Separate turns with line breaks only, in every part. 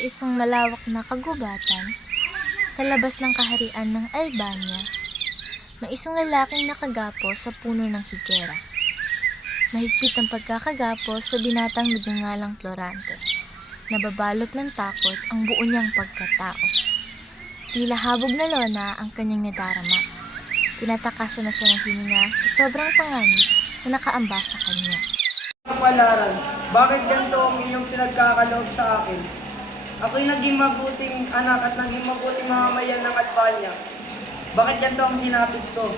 Sa isang malawak na kagubatan, sa labas ng kaharian ng Albania, may isang lalaking nakagapo sa puno ng higera. Mahigpit ang pagkakagapo sa binatang nagngangalang Florante. Nababalot ng takot ang buo niyang pagkatao. Tila habog na lona ang kanyang nadarama. Pinatakasan na siya ng hininga sa sobrang panganib na nakaamba sa kanya.
kapalaran, bakit ganito ang inyong pinagkakaloob sa akin? Ako'y naging mabuting anak at naging mabuting mamamayan ng Albania. Bakit ganito ang hinapit ko?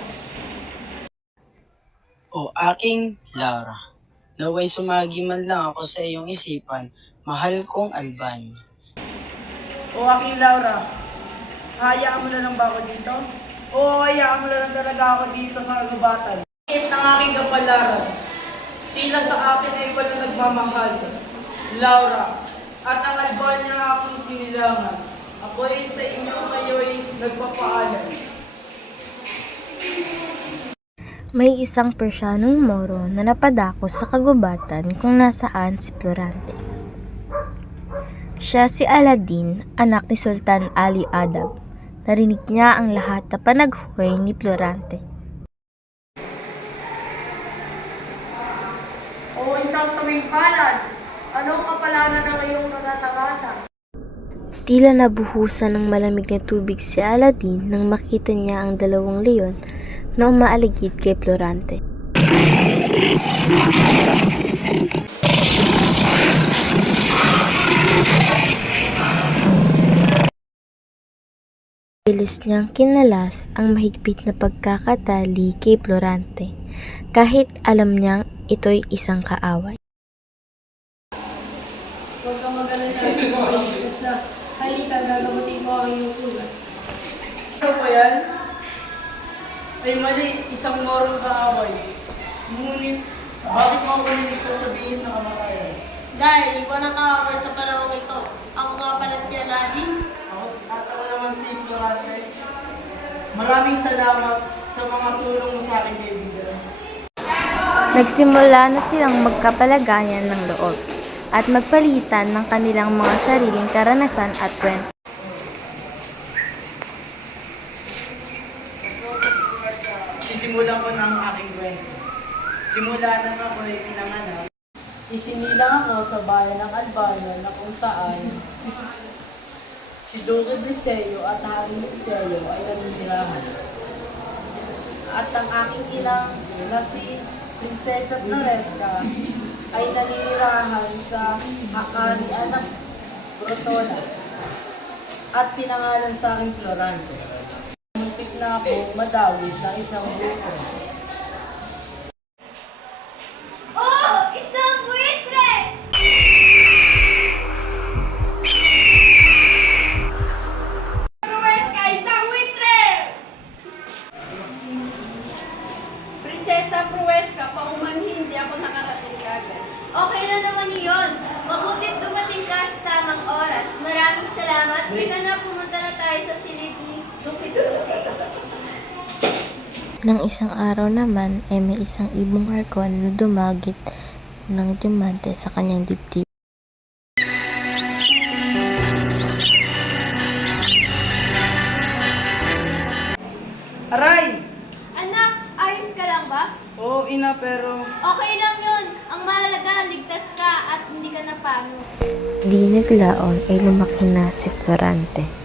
O aking Laura, naway sumagi man lang ako sa iyong isipan, mahal kong Albania.
O aking Laura, hayaan mo na lang ba ako dito? O hayaan mo na lang talaga ako dito sa kagubatan? Bakit ng aking kapalaran? Tila sa akin ay wala nagmamahal. Laura, at ang Albania ang aking sinilangan. Ako ay sa inyo ngayon nagpapaalam.
May isang Persyanong Moro na napadako sa kagubatan kung nasaan si Florante. Siya si Aladdin, anak ni Sultan Ali Adab. Narinig niya ang lahat na panaghoy ni Florante.
O isang saming palad, anong kapalaran ang iyong natatakasan?
Tila nabuhusan ng malamig na tubig si Aladdin nang makita niya ang dalawang leon na umaaligid kay Florante. Bilis niyang kinalas ang mahigpit na pagkakatali kay Florante kahit alam niyang ito'y isang kaaway.
Huwag kang magalala. Mas na, halika, gagamutin ko ang iyong sugat.
Ano ba yan? Ay isang morong kaaway. Ngunit, bakit mo ako niligtas sabihin na kamatayan?
Dahil ikaw ang kaaway sa panahon ito. Ako nga pala si Aladdin.
Ako, at ako naman si Florante. Maraming salamat sa mga tulong mo sa akin, kaibigan.
Nagsimula na silang magkapalagayan ng loob at magpalitan ng kanilang mga sariling karanasan at kwento.
Sisimulan ko ng aking kwento. Simula nang ako ay pinanganak, isinilang ako sa bayan ng Albania na kung saan si Duque Briseyo at Hari Briseyo ay naninirahan. At ang aking inang na si Prinsesa Noresca ay naninirahan sa Hakarian ng Protona at pinangalan sa aking Florante. Na ako madawit ng isang buko.
Oh! Isang buwitre! Pruweska, isang buwitre! Prinsesa Pruweska, paumanhin, hindi ako nakarating. Okay na naman yun. Mabutit dumating ka sa tamang oras. Maraming salamat. Bigla na pumunta na tayo sa silid ni
Nang isang araw naman ay may isang ibong harkon na dumagit ng diamante sa kanyang dibdib.
Aray!
Anak, ayos ka lang ba?
Oo, ina, pero...
Okay lang yun. Ang mahalaga, ligtas ka at hindi ka napano.
Di naglaon ay lumaki na si Florante.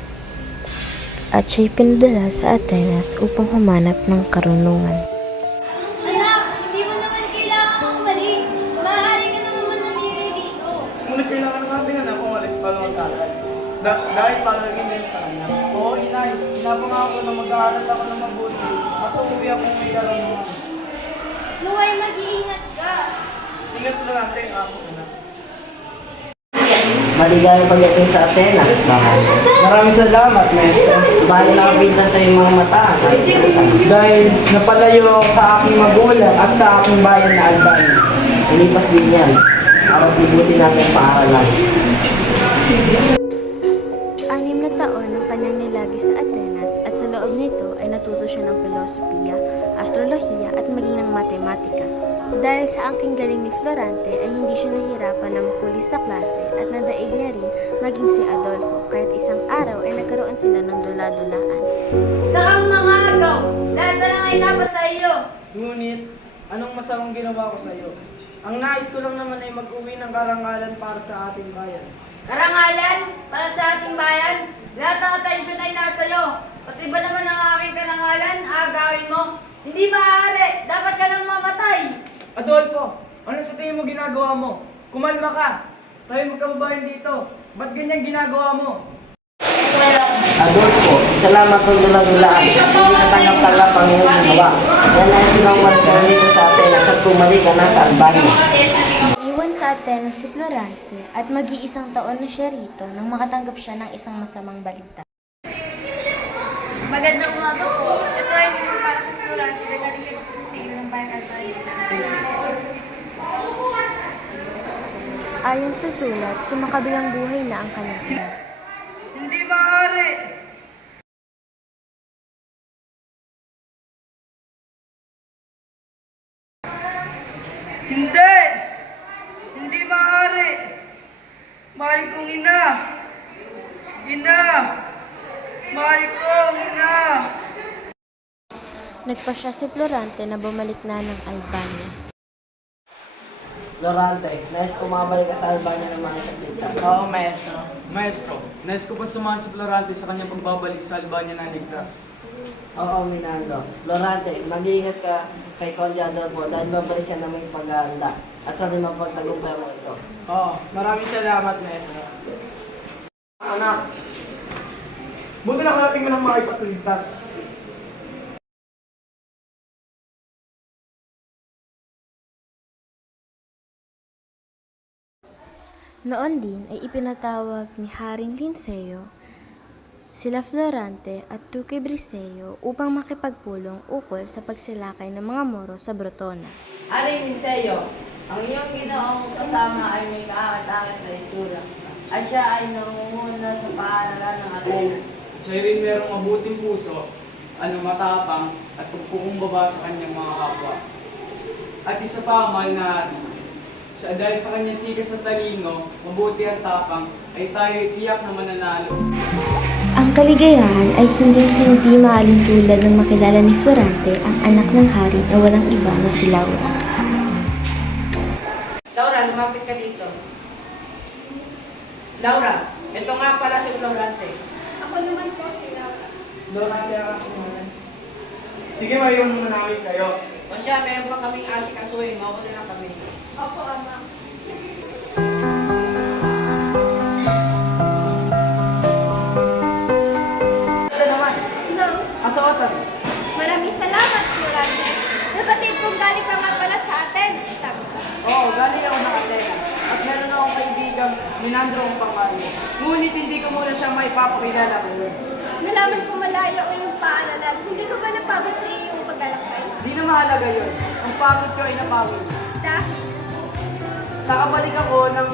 At siya'y pinadala sa Atenas upang humanap ng karunungan.
Anak, hindi mo naman kailangan umalis. Maaari ka na naman namili dito.
Ngunit kailangan natin na ako ulit bago mag-aaral. Da- dahil palaging din sa kanya. Oo, inay. Inabang ako na mag-aaral ako ng mabuti. At umuwi ako may karunungan.
Luway, mag-iingat ka.
Ingat na natin ako na.
Maligayang pagdating sa mahal.
Maraming salamat, Maestro.
Bali na kapitan sa iyong mga mata.
Dahil napalayo sa aking magulang at sa aking bayan na Albania.
Ilipas din yan. Para sibuti natin paaralan.
Anim na taon ang kanyang nilagi sa Atenas at sa loob nito ay natuto siya ng filosofiya, astrolohiya at maging ng matematika. Dahil sa angking galing ni Florante ay hindi siya nahirapan na makuli sa klase at nadaig niya rin maging si Adolfo kaya't isang araw ay nagkaroon sila ng dula-dulaan.
Sakang mga agaw, lahat na lang ay dapat sa iyo.
Ngunit, anong masamang ginawa ko sa iyo? Ang nais ko lang naman ay mag-uwi ng karangalan para sa ating bayan.
Karangalan, para sa ating bayan, lahat ng atensyon ay nasa iyo. At iba naman ang aking karangalan, agawin mo. Hindi maaari, dapat ka lang mamatay.
Adolfo, ano sa tingin mo ginagawa mo? Kumalma ka. Tayo magkababayan dito. Ba't ganyan ginagawa mo?
Adolfo, salamat sa dulang-dulaan. Hindi natanggap-tanggap ang iyong ginawa. Yan ay sinawal ka dito sa atin at bumalik ka na sa Albania.
Iwan sa Atenas si Florante at mag-iisang taon na siya rito nang makatanggap siya ng isang masamang balita.
Magandang umaga po. Ito ay hindi para sa Florante na galing sa iyo ng bayan
Ayon sa sulat, sumakabilang buhay na ang kanyang ina.
Hindi maaari! Hindi! Hindi maaari! Mahal kong ina! Ina! Mahal kong ina!
Nagpasya si Florante na bumalik na ng Albania.
Lorante, nais kumabalik ka sa Albania ng mga isang
Oo, maestro. Maestro, nais ko pa sumahan si Florante sa kanyang pagbabalik sa Albania na ligtas.
Oo, Minando. Lorante, mag-iingat ka kay Conde Adolfo dahil babalik siya na may pag-aanda at sa rin mapagtagumpay mo ito.
Oo, maraming salamat, maestro. Anak, buti na karating mo ng mga ipatuligtas.
Noon din ay ipinatawag ni Haring Linceo sila Florante at Duque Briseo upang makipagpulong ukol sa pagsilakay ng mga Moro sa Brotona.
Aling Minseo, ang iyong ginoong kasama ay may sa itsura. At siya ay nangunguna sa paaralan ng Atenas.
Siya rin merong mabuting puso, ano matapang, at pagkukumbaba sa kanyang mga kapwa. At isa pa, mahal na. Siya dahil sa kanyang tigas na talino, mabuti at tapang, ay tayo tiyak na mananalo.
Ang kaligayahan ay hindi-hindi maaling tulad ng makilala ni Florante ang anak ng hari na walang iba na si Laura.
Laura, lumapit ka dito. Laura, ito nga pala si Florante. Ako naman po si Laura.
Doon natin ang kasunan. Sige, mayroon muna namin kayo.
O siya, meron pa kaming asik kasuhin. Mauna na kami. Opo, ama.
Ito naman,
No.
asotan.
Maraming salamat, Florante. Napatid kong galing ka nga pala sa atin. Sabi ko.
Oo, galing ako ng Atena. At meron akong kaibigang Minandro ang pangalan. Ngunit hindi ko muna siya may papakilala ngayon.
Nalaman ko malayo ang iyong paaralan. Hindi ko ba napagod sa iyong paglalakbay?
Di na mahalaga yun. Ang pagod ko ay napagod.
Dahil
Nakabalik ako ng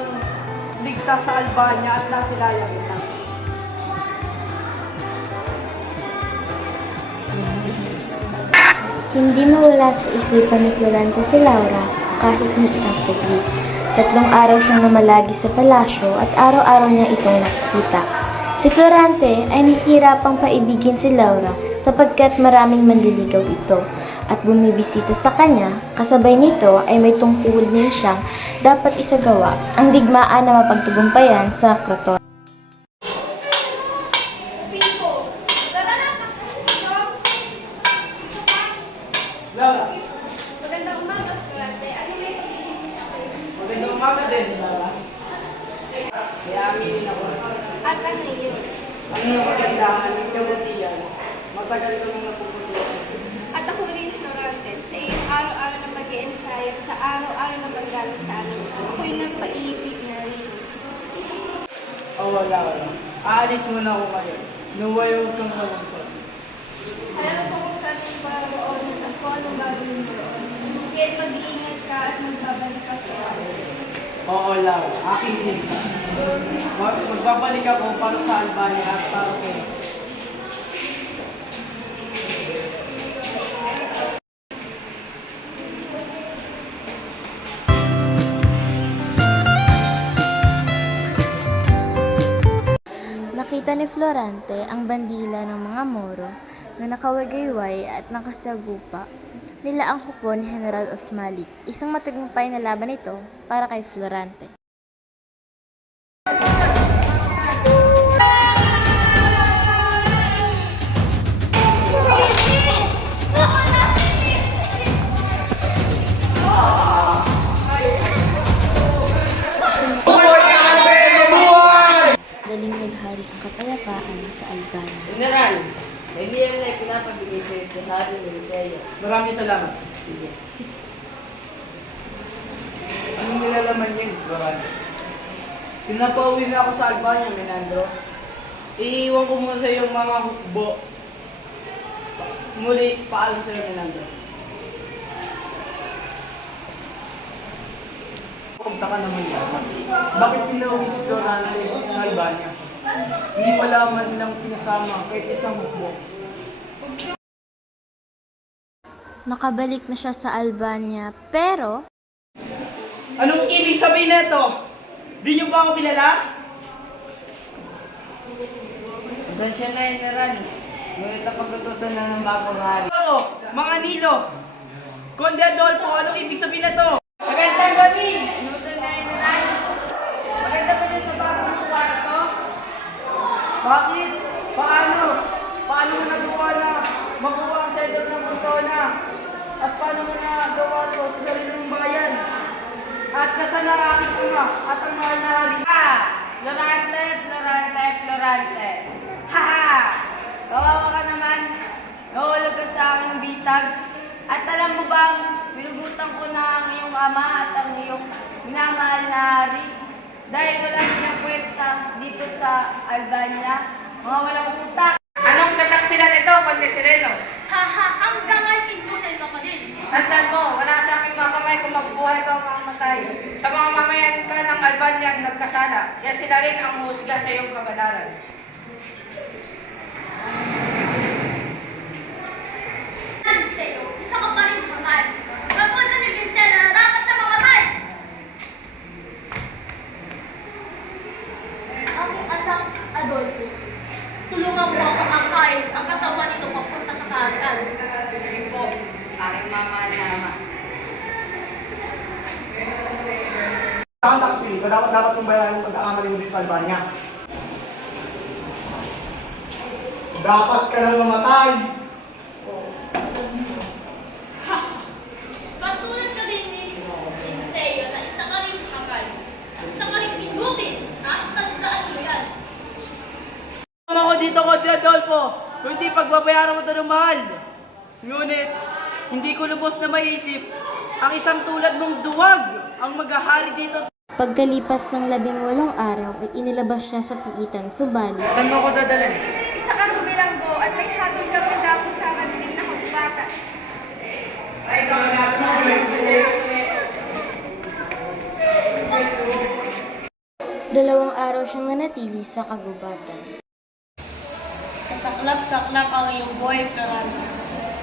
ligtas sa Albania at nasilaya kita.
Hindi mawala sa isipan ni Florante si Laura kahit ni isang saglit. Tatlong araw siyang namalagi sa palasyo at araw-araw niya itong nakikita. Si Florante ay nahihirapang paibigin si Laura sapagkat maraming manliligaw ito at bumibisita sa kanya, kasabay nito ay may tungkulin din siyang dapat isagawa ang digmaan na mapagtagumpayan sa Croton.
Oo, wala, wala. Aalis muna ako ngayon. Nuway huwag kang malungkot.
Alam ko kung saan yung paroon at kung anong gagawin mo roon. Kaya mag-iingat ka at magbabalik ka sa.
Oo, Laura. Aking sinta. Mag- Magbabalik ako para sa Albania at para kayo.
Nakita ni Florante ang bandila ng mga Moro na nakawagayway at nakasagupa nila ang hukbo ni General Osmalik. Isang matagumpay na laban ito para kay Florante. Kapayapaan sa Albania.
General, may liyan na pinapabigay sa'yo sa sabi ni Liceo.
Maraming salamat.
Sige.
Anong nilalaman niya, Lorante? Pinapauwi na ako sa Albania, Menandro. Iiwan ko muna sa iyo mga hukbo. Muli, paalam sa iyo, Menandro. Kumta ka naman yan. Bakit pinauwi si Lorante sa Albania? Hindi wala man lang pinasama kahit isang hukbo.
Nakabalik na siya sa Albania pero
Anong ibig sabihin nito? Di niyo ba ako kilala?
Pasensya na, General. Ngunit napaglutusan na ng bagong hari.
Oo, mga Nilo. Conde Adolfo, anong ibig sabihin na to? Magandang gabi! Inutan na yun na Maganda ba din sa bagong kwarto? Bakit? Paano? Paano mo nagawa na makuha ang sentro ng persona? At paano mo nagawa to sa sariling bayan? At nasaan ang aking ama at ang mahal na hari?
Ah! Florante, Florante, Florante. Ha ha! Kawawa ka naman. Nahulog ka sa aking bitag. At alam mo bang, binugutan ko na ang iyong ama at ang iyong minamahal na hari. Dahil wala sa Albania. Mga walang utak.
Anong kataksilan ito, Conde Sireno?
Ha ha! Ang dangal ibunin mo ko din.
Tandaan mo, wala sa aking mga kamay kung mabubuhay ka o mamamatay. Sa mga mamayan ka ng Albania ang nagkasala, kaya sila rin ang musga sa iyong kabalaran.
sa'yo, isa ka pa rin mahal. Mapunta ni Vincent na dapat na mamatay. Ang anak, Adolfo, tulungan mo ako angkain ang katawan nito papunta sa karakal.
Sige po, aking mama na ama. Ang taksi, so dapat dapat kong bayaran yung pagkakamali mo dito sa Albania. Dapat ka na mamatay.
Katulad ka din ni Vincent na isa ka rin kakal. Isa ka rin pigutin. Ha? Tandaan mo yan.
Tama ko dito, Kung hindi pagbabayaran mo ito ng mahal. Ngunit, hindi ko lubos na maisip ang isang tulad mong duwag ang maghahari dito.
pagkalipas ng labing walong araw ay inilabas siya sa piitan subalit
Saan mo ko dadalhin?
Isa kang bilanggo at may hatol kang mandapos sa madilim na kagbata.
dalawang araw siyang nanatili sa kagubatan.
Kasaklap-saklap ang iyong buhay, Clarana.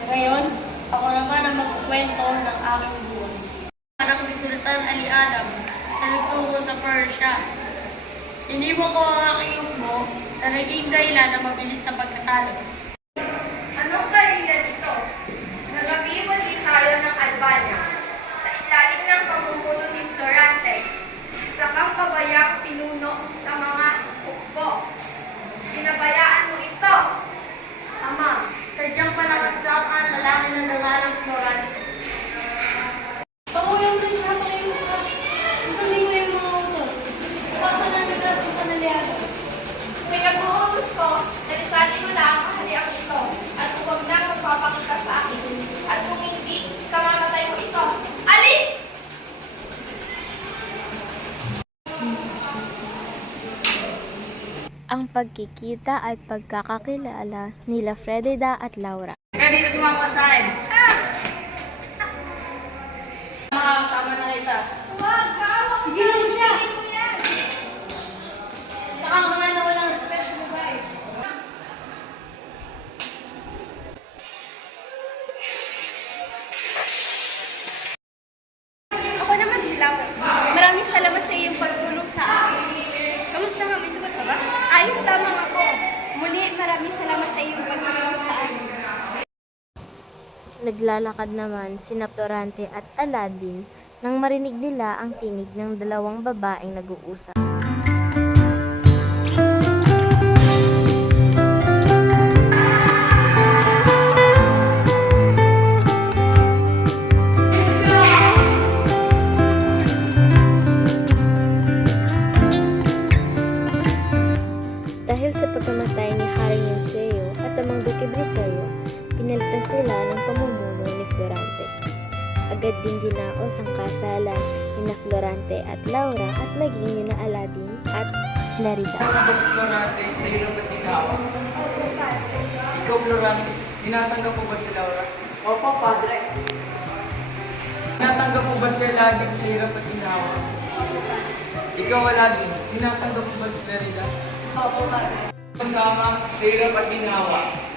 Ngayon, ako naman ang magkukwento ng aking buhay. Anak ni Sultan Ali Adam, na nagtungo sa Persia. Iniwan ko ang aking hukbo na naging dahilan na mabilis na pagkatalo.
Anong kahiyan ito? Nagabiwan din tayo ng Albania sa ilalim ng pamumuno ni Florante, isa kang pabayang pinuno sa mga hukbo. Sinabayaan mo ito.
Ama, sadyang palakasak ang lalaki na nangalang Florante. Panguyang din sa kayo sa isang linggo yung mga utos. Pasa na nila sa panaliado.
Pinag-uutos ko, nalisanin mo na ang kahariang ito at huwag na magpapakita sa akin. At kung hindi, kamamatay mo ito. Alis!
Ang pagkikita at pagkakakilala nila Fredida at Laura.
Kaya dito sumama sa akin. Mga kasama na kita.
Huwag! Kaawak!
Hindi
Naglalakad naman sina Florante at Aladdin nang marinig nila ang tinig ng dalawang babaeng nag-uusap. Agad din dinaos ang kasalan ni na Florante at Laura at maging ni na Aladdin at Larida.
Ano ba si Florante sa iyo ba't ginawa? Ikaw, Florante, tinatanggap mo ba si Laura? Opo, Padre. Tinatanggap mo ba si Aladdin sa hirap at ginawa? Ikaw, Aladdin, tinatanggap mo ba si Clarida?
Opo, Padre.
Kasama sa hirap at ginawa.